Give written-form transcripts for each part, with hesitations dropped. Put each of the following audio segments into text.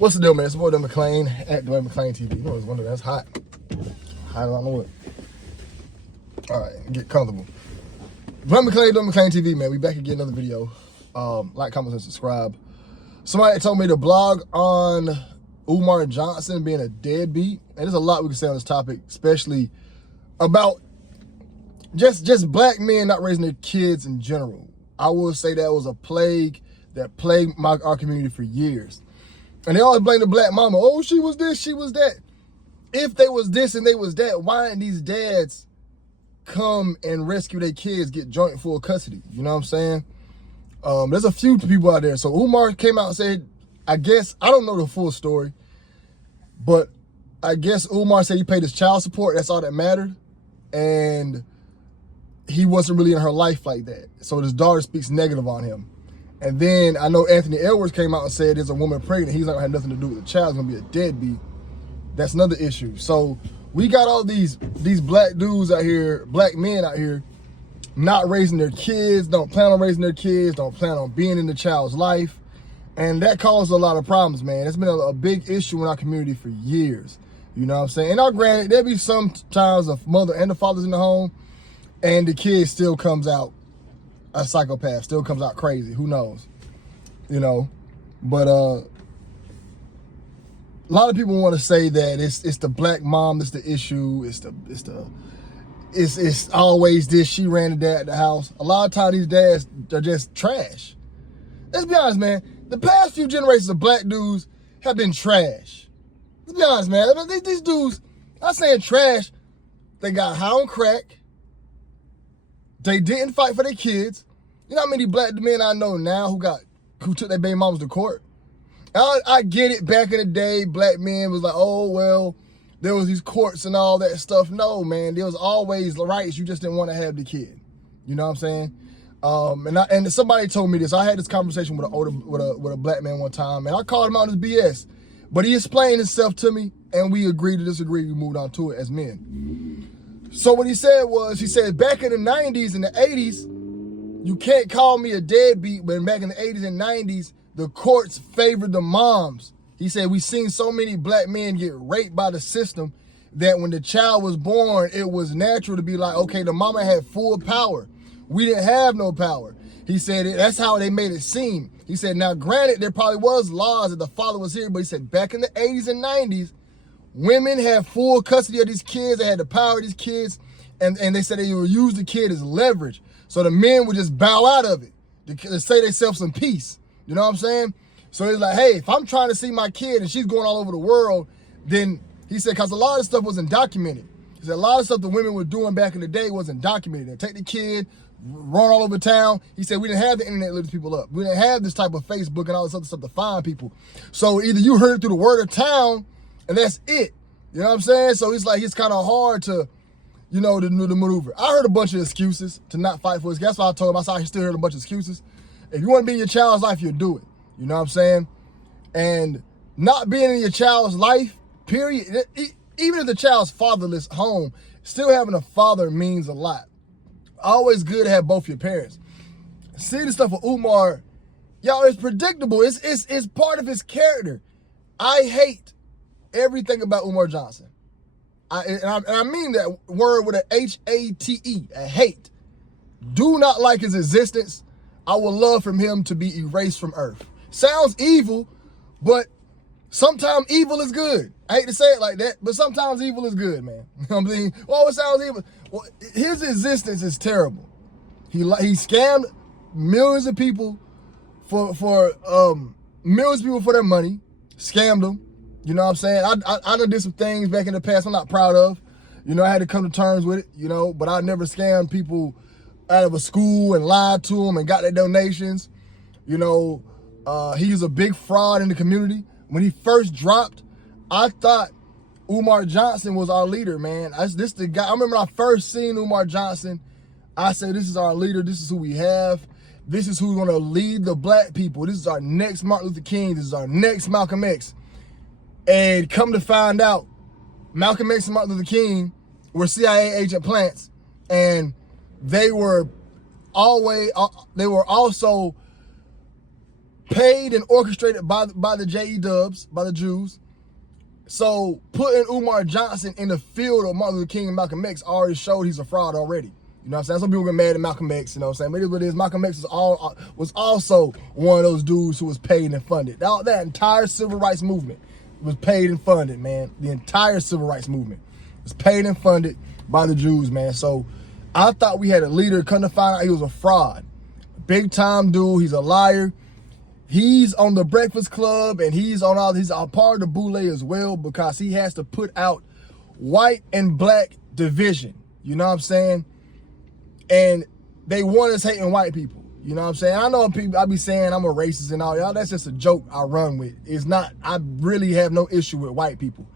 What's the deal, man? It's your boy Dwayne McClain at Dwayne McClain TV. You know it's wonder that's hot. Hot, I don't know what. All right, get comfortable. Dwayne McClain TV, man. We back again, another video. Like, comment, and subscribe. Somebody told me to blog on Umar Johnson being a deadbeat, and there's a lot we can say on this topic, especially about just black men not raising their kids in general. I will say that was a plague that plagued our community for years. And they always blame the black mama. Oh, she was this, she was that. If they was this and they was that, why didn't these dads come and rescue their kids, get joint full custody? You know what I'm saying? There's a few people out there. So Umar came out and said, I guess, I don't know the full story, but I guess Umar said he paid his child support. That's all that mattered. And he wasn't really in her life like that. So his daughter speaks negative on him. And then I know Anthony Edwards came out and said there's a woman pregnant. He's not gonna have nothing to do with the child. He's gonna be a deadbeat. That's another issue. So we got all these black dudes out here, black men out here, not raising their kids, don't plan on raising their kids, don't plan on being in the child's life. And that caused a lot of problems, man. It's been a big issue in our community for years. You know what I'm saying? And now granted, there'll be some times a mother and the father's in the home and the kid still comes out a psychopath, still comes out crazy. Who knows? You know, but a lot of people want to say that it's the black mom that's the issue. It's always this. She ran the dad at the house. A lot of times these dads are just trash. Let's be honest, man. The past few generations of black dudes have been trash. Let's be honest, man. These dudes, I'm saying trash. They got high on crack. They didn't fight for their kids. You know how many black men I know now who took their baby mamas to court? I get it. Back in the day, black men was like, oh, well, there was these courts and all that stuff. No, man, there was always rights. You just didn't want to have the kid. You know what I'm saying? And somebody told me this. I had this conversation with a black man one time, and I called him out as BS. But he explained himself to me, and we agreed to disagree. We moved on to it as men. So what he said was, he said, back in the 90s and the 80s, you can't call me a deadbeat, but back in the 80s and 90s, the courts favored the moms. He said, we've seen so many black men get raped by the system that when the child was born, it was natural to be like, okay, the mama had full power. We didn't have no power. He said, that's how they made it seem. He said, now granted, there probably was laws that the father was here, but he said back in the 80s and 90s, women had full custody of these kids. They had the power of these kids. And they said they would use the kid as leverage. So the men would just bow out of it to say themselves some peace. You know what I'm saying? So he's like, hey, if I'm trying to see my kid and she's going all over the world, then he said, because a lot of stuff wasn't documented. He said a lot of stuff the women were doing back in the day wasn't documented. They'd take the kid, run all over town. He said we didn't have the internet to lift people up. We didn't have this type of Facebook and all this other stuff to find people. So either you heard it through the word of town and that's it. You know what I'm saying? So it's like, it's kind of hard to, you know, the maneuver. I heard a bunch of excuses to not fight for his. That's why I told him. I saw he still heard a bunch of excuses. If you want to be in your child's life, you'll do it. You know what I'm saying? And not being in your child's life, period, even if the child's fatherless home, still having a father means a lot. Always good to have both your parents. See the stuff with Umar, y'all, it's predictable. It's part of his character. I hate everything about Umar Johnson. And I mean that word with a H-A-T-E, a hate. Do not like his existence. I would love for him to be erased from earth. Sounds evil, but sometimes evil is good. I hate to say it like that, but sometimes evil is good, man. You know what I mean? Well, it sounds evil. Well, his existence is terrible. He scammed millions of people for millions of people for their money, scammed them. You know what I'm saying? I done did some things back in the past I'm not proud of. You know, I had to come to terms with it, you know, but I never scammed people out of a school and lied to them and got their donations. You know, he's a big fraud in the community. When he first dropped, I thought Umar Johnson was our leader, man. This the guy. I remember when I first seen Umar Johnson, I said, this is our leader. This is who we have. This is who's gonna lead the black people. This is our next Martin Luther King. This is our next Malcolm X. And come to find out, Malcolm X and Martin Luther King were CIA agent plants, and they were also paid and orchestrated by the J.E. Dubs, by the Jews. So putting Umar Johnson in the field of Martin Luther King and Malcolm X already showed he's a fraud already. You know what I'm saying? Some people get mad at Malcolm X, you know what I'm saying? But it is what it is. Malcolm X was also one of those dudes who was paid and funded. That entire civil rights movement was paid and funded, man. The entire civil rights movement was paid and funded by the Jews, man. So I thought we had a leader. Come to find out he was a fraud. Big time dude. He's a liar. He's on the Breakfast Club, and he's a part of the Boule as well, because he has to put out white and black division. You know what I'm saying? And they want us hating white people. You know what I'm saying? I know people, I be saying I'm a racist and all, y'all. That's just a joke I run with. It's not, I really have no issue with white people.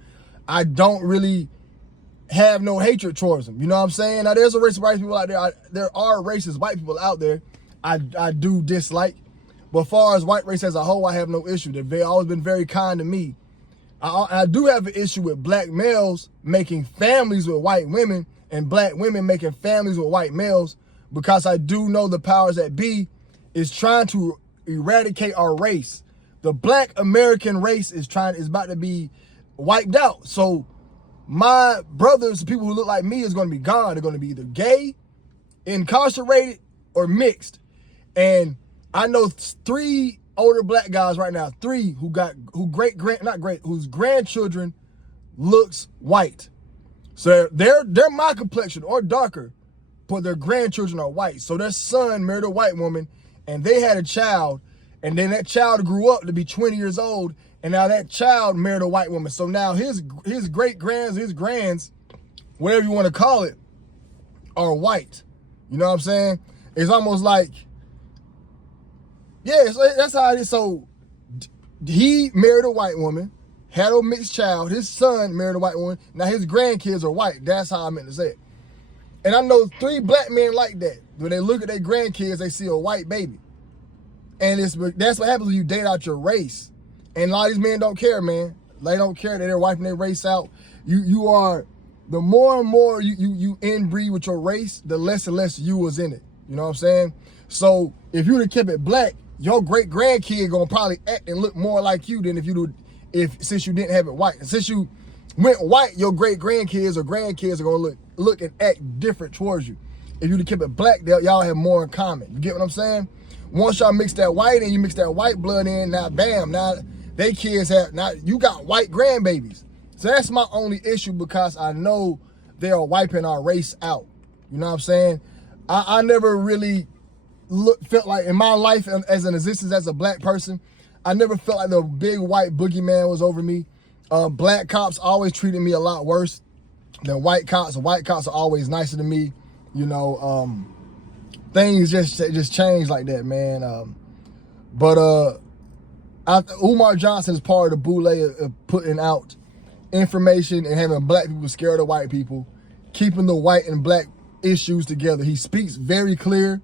I don't really have no hatred towards them. You know what I'm saying? Now, there's a racist white people out there. There are racist white people out there I do dislike. But as far as white race as a whole, I have no issue. They've always been very kind to me. I do have an issue with black males making families with white women and black women making families with white males, because I do know the powers that be is trying to eradicate our race. The black American race is about to be wiped out. So my brothers, people who look like me, is going to be gone. They're going to be either gay, incarcerated, or mixed. And I know 3 older black guys right now, 3 whose grandchildren looks white. So they're my complexion or darker, but their grandchildren are white. So their son married a white woman, and they had a child, and then that child grew up to be 20 years old, and now that child married a white woman. So now his great-grands, his grands, whatever you want to call it, are white. You know what I'm saying? It's almost like, yeah, so that's how it is. So he married a white woman, had a mixed child. His son married a white woman. Now his grandkids are white. That's how I meant to say it. And I know 3 black men like that. When they look at their grandkids, they see a white baby. And that's what happens when you date out your race. And a lot of these men don't care, man. They don't care that they're wiping their race out. You are, the more and more you inbreed with your race, the less and less you was in it. You know what I'm saying? So if you would have kept it black, your great grandkid gonna probably act and look more like you than since you didn't have it white. And since you went white, your great grandkids or grandkids are gonna look and act different towards you. If you'd have kept it black, y'all have more in common. You get what I'm saying? Once y'all mix that white in, you mix that white blood in, now bam, now they kids you got white grandbabies. So that's my only issue, because I know they are wiping our race out. You know what I'm saying? I never really felt like in my life as an existence as a black person, I never felt like the big white boogeyman was over me. Black cops always treated me a lot worse than white cops. White cops are always nicer to me. You know, things just changed like that, man. Umar Johnson is part of the Boule of putting out information and having black people scared of white people, keeping the white and black issues together. He speaks very clear.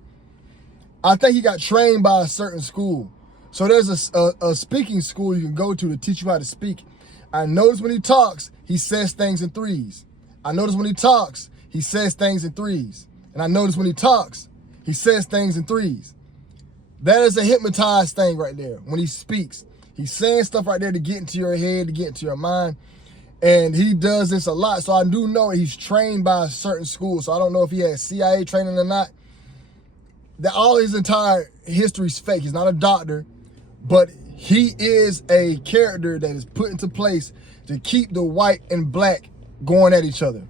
I think he got trained by a certain school. So there's a speaking school you can go to teach you how to speak. I notice when he talks, he says things in threes. I notice when he talks, he says things in threes. And I notice when he talks, he says things in threes. That is a hypnotized thing right there. When he speaks, he's saying stuff right there to get into your head, to get into your mind. And he does this a lot. So I do know he's trained by a certain school. So I don't know if he has CIA training or not. All his entire history is fake. He's not a doctor, but he is a character that is put into place to keep the white and black going at each other.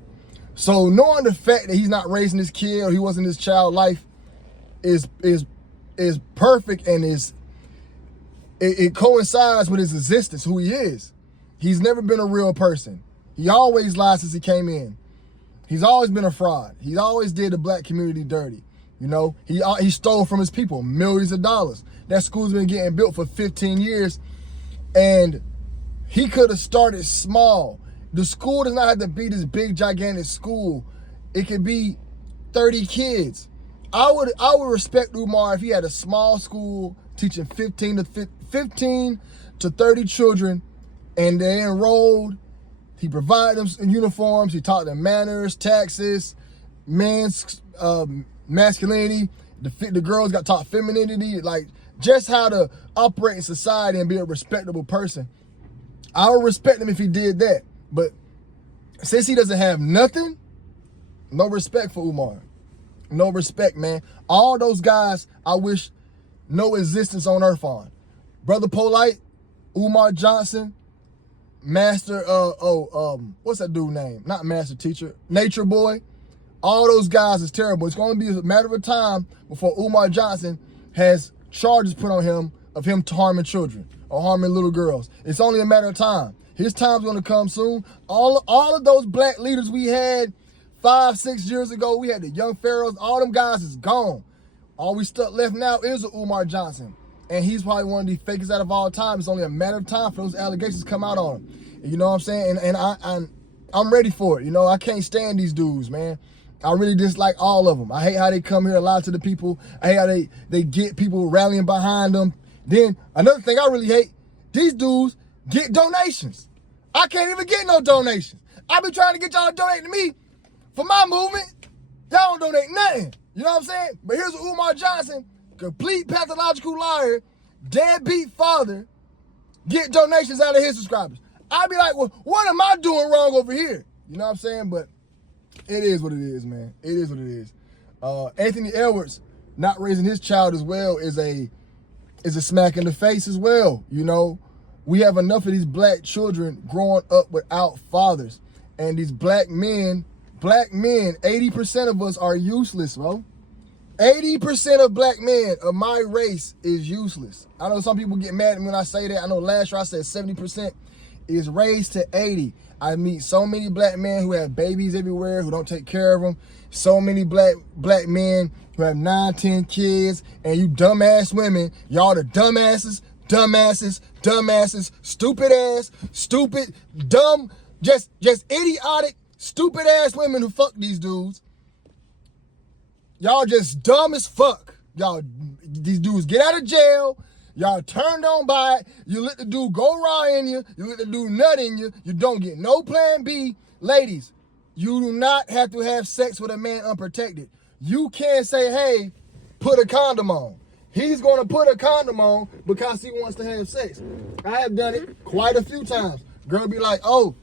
So knowing the fact that he's not raising his kid or he wasn't his child life is perfect, and it coincides with his existence, who he is. He's never been a real person. He always lied since he came in. He's always been a fraud. He always did the black community dirty. You know, he stole from his people millions of dollars. That school's been getting built for 15 years, and he could have started small. The school does not have to be this big, gigantic school. It could be 30 kids. I would respect Umar if he had a small school teaching 15 to 30 children, and they enrolled. He provided them uniforms. He taught them manners, taxes, men's masculinity. The girls got taught femininity. Like, just how to operate in society and be a respectable person. I would respect him if he did that. But since he doesn't have nothing, no respect for Umar. No respect, man. All those guys, I wish no existence on earth on. Brother Polite, Umar Johnson, Master, what's that dude name? Not Master Teacher, Nature Boy. All those guys is terrible. It's going to be a matter of time before Umar Johnson has charges put on him of him harming children or harming little girls. It's only a matter of time. His time's going to come soon. All of those black leaders we had 5-6 years ago, we had the young pharaohs, all them guys is gone. All we stuck left now is Umar Johnson. And he's probably one of the fakest out of all time. It's only a matter of time for those allegations to come out on him. You know what I'm saying? And I'm ready for it. You know, I can't stand these dudes, man. I really dislike all of them. I hate how they come here, lie to the people. I hate how they get people rallying behind them. Then another thing I really hate, these dudes get donations. I can't even get no donations. I been trying to get y'all to donate to me for my movement. Y'all don't donate nothing. You know what I'm saying? But here's Umar Johnson, complete pathological liar, deadbeat father, get donations out of his subscribers. I'd be like, well, what am I doing wrong over here? You know what I'm saying? But it is what it is, man. It is what it is. Anthony Edwards not raising his child as well is a smack in the face as well. You know, we have enough of these black children growing up without fathers. And these black men, 80% of us are useless, bro. 80% of black men of my race is useless. I know some people get mad at me when I say that. I know last year I said 70% is raised to 80. I meet so many black men who have babies everywhere, who don't take care of them. So many black men who have 9, 10 kids, and you dumbass women, y'all the dumbasses, stupid, dumb, just idiotic, stupid ass women who fuck these dudes. Y'all just dumb as fuck. Y'all, these dudes get out of jail. Y'all turned on by it. You let the dude go raw in you. You let the dude nut in you. You don't get no plan B. Ladies, you do not have to have sex with a man unprotected. You can't say, hey, put a condom on. He's going to put a condom on because he wants to have sex. I have done it quite a few times. Girl be like, oh,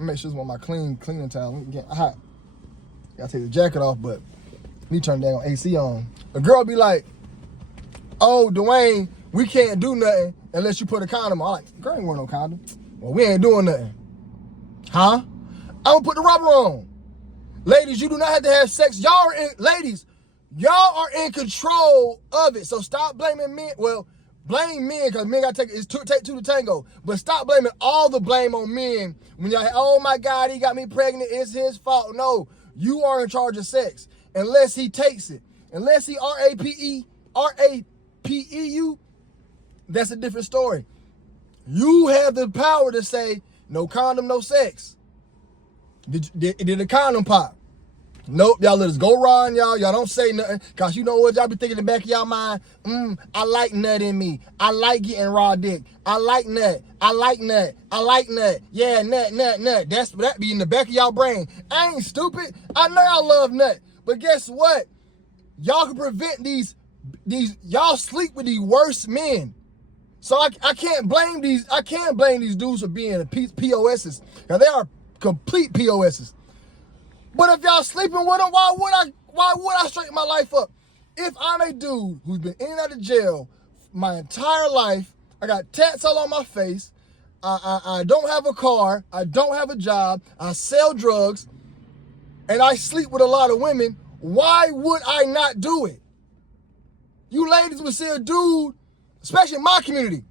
make sure this one my cleaning towel. Get hot. Gotta take the jacket off, but me turn that AC on. A girl be like, oh, Dwayne, we can't do nothing unless you put a condom on. I'm like, girl ain't wearing no condom. Well, we ain't doing nothing. Huh? I'm gonna put the rubber on. Ladies, you do not have to have sex. Ladies, y'all are in control of it. So stop blaming men. Well, blame men because men gotta take two to tango. But stop blaming all the blame on men. When y'all, oh my God, he got me pregnant, it's his fault. No, you are in charge of sex. Unless he takes it. Unless he RAPE you, that's a different story. You have the power to say, no condom, no sex. Did the condom pop? Nope, y'all let us go raw on y'all. Y'all don't say nothing. Cause you know what y'all be thinking in the back of y'all mind? I like nut in me. I like getting raw dick. I like nut. I like nut. I like nut. Yeah, nut. That be in the back of y'all brain. I ain't stupid. I know y'all love nut. But guess what? Y'all can prevent these y'all sleep with the worst men. So I can't blame these dudes for being POSs. Now they are complete POSs. But if y'all sleeping with them, why would I straighten my life up? If I'm a dude who's been in and out of jail my entire life, I got tats all on my face, I don't have a car, I don't have a job, I sell drugs, and I sleep with a lot of women, why would I not do it? You ladies would see a dude, especially in my community,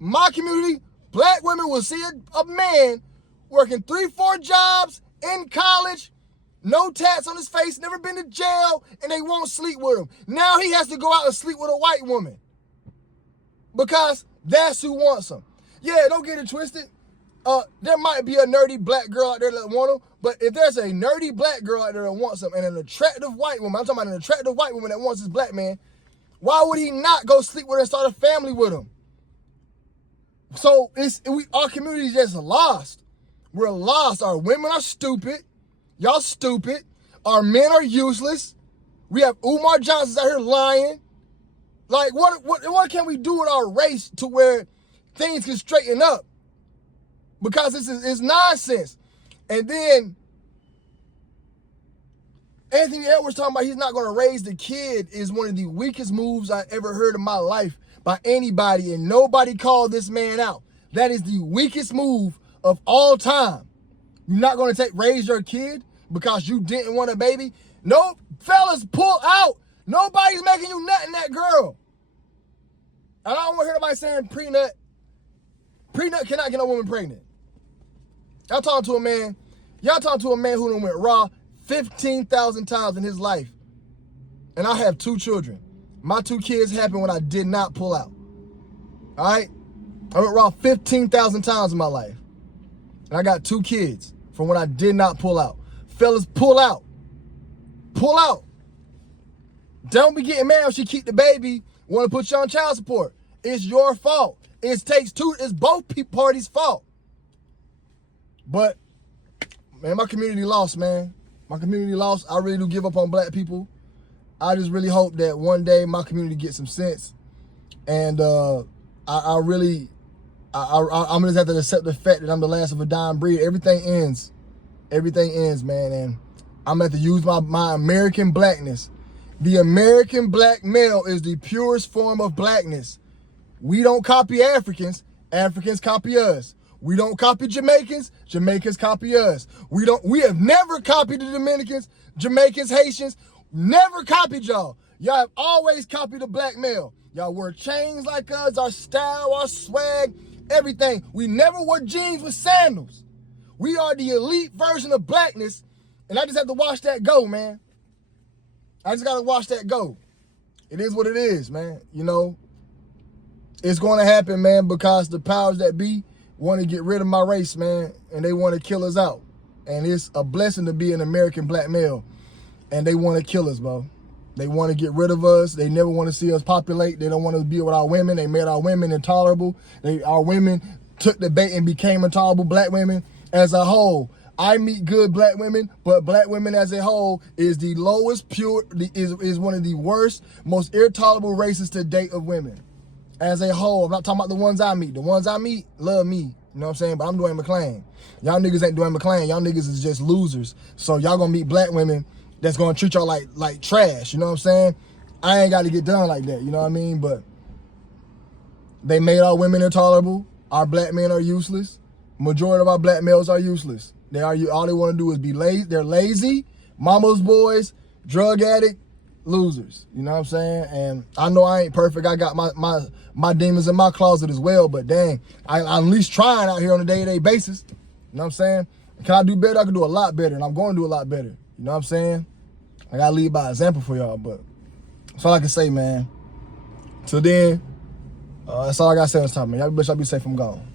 black women will see a man working 3-4 jobs in college, no tats on his face, never been to jail, and they won't sleep with him. Now he has to go out and sleep with a white woman because that's who wants him. Yeah, don't get it twisted. There might be a nerdy black girl out there that want him, but if there's a nerdy black girl out there that wants him and an attractive white woman, I'm talking about an attractive white woman that wants this black man, why would he not go sleep with her and start a family with him? So our community is just lost. We're lost. Our women are stupid. Y'all stupid. Our men are useless. We have Umar Johnson's out here lying. Like, what can we do with our race to where things can straighten up? Because it's nonsense. And then Anthony Edwards talking about he's not going to raise the kid is one of the weakest moves I ever heard in my life by anybody, and nobody called this man out. That is the weakest move of all time. You're not going to raise your kid because you didn't want a baby? No, fellas, pull out. Nobody's making you nut in that girl. And I don't want to hear nobody saying pre-nut. Pre-nut cannot get a woman pregnant. Y'all talking to a man who done went raw 15,000 times in his life. And I have 2 children. My 2 kids happened when I did not pull out. All right? I went raw 15,000 times in my life. And I got 2 kids from when I did not pull out. Fellas, pull out. Pull out. Don't be getting mad if she keep the baby, want to put you on child support. It's your fault. It's both parties' fault. But, man, my community lost, man. My community lost. I really do give up on black people. I just really hope that one day my community gets some sense. And I'm going to just have to accept the fact that I'm the last of a dying breed. Everything ends. Everything ends, man. And I'm going to have to use my American blackness. The American black male is the purest form of blackness. We don't copy Africans. Africans copy us. We don't copy Jamaicans. Jamaicans copy us. We have never copied the Dominicans, Jamaicans, Haitians. Never copied y'all. Y'all have always copied the black male. Y'all wear chains like us, our style, our swag, everything. We never wore jeans with sandals. We are the elite version of blackness, and I just have to watch that go, man. I just got to watch that go. It is what it is, man. You know, it's going to happen, man, because the powers that be want to get rid of my race, man, and they want to kill us out. And it's a blessing to be an American black male, and they want to kill us, bro. They want to get rid of us. They never want to see us populate. They don't want to be with our women. They made our women intolerable. Our women took the bait and became intolerable. Black women as a whole. I meet good black women, but black women as a whole is the lowest pure, is one of the worst, most intolerable races to date of women. As a whole, I'm not talking about the ones I meet. The ones I meet love me, you know what I'm saying? But I'm Dwayne McClain. Y'all niggas ain't Dwayne McClain. Y'all niggas is just losers. So y'all gonna meet black women that's gonna treat y'all like trash, you know what I'm saying? I ain't gotta get done like that, you know what I mean? But they made our women intolerable. Our black men are useless. Majority of our black males are useless. All they want to do is be lazy. They're lazy, mama's boys, drug addict, losers. You know what I'm saying? And I know I ain't perfect. I got my demons in my closet as well. But dang, I'm at least trying out here on a day-to-day basis. You know what I'm saying? Can I do better? I can do a lot better, and I'm going to do a lot better. You know what I'm saying? I gotta lead by example for y'all. But that's all I can say, man. Till then, that's all I gotta say this time, man. Y'all be safe. I'm gone.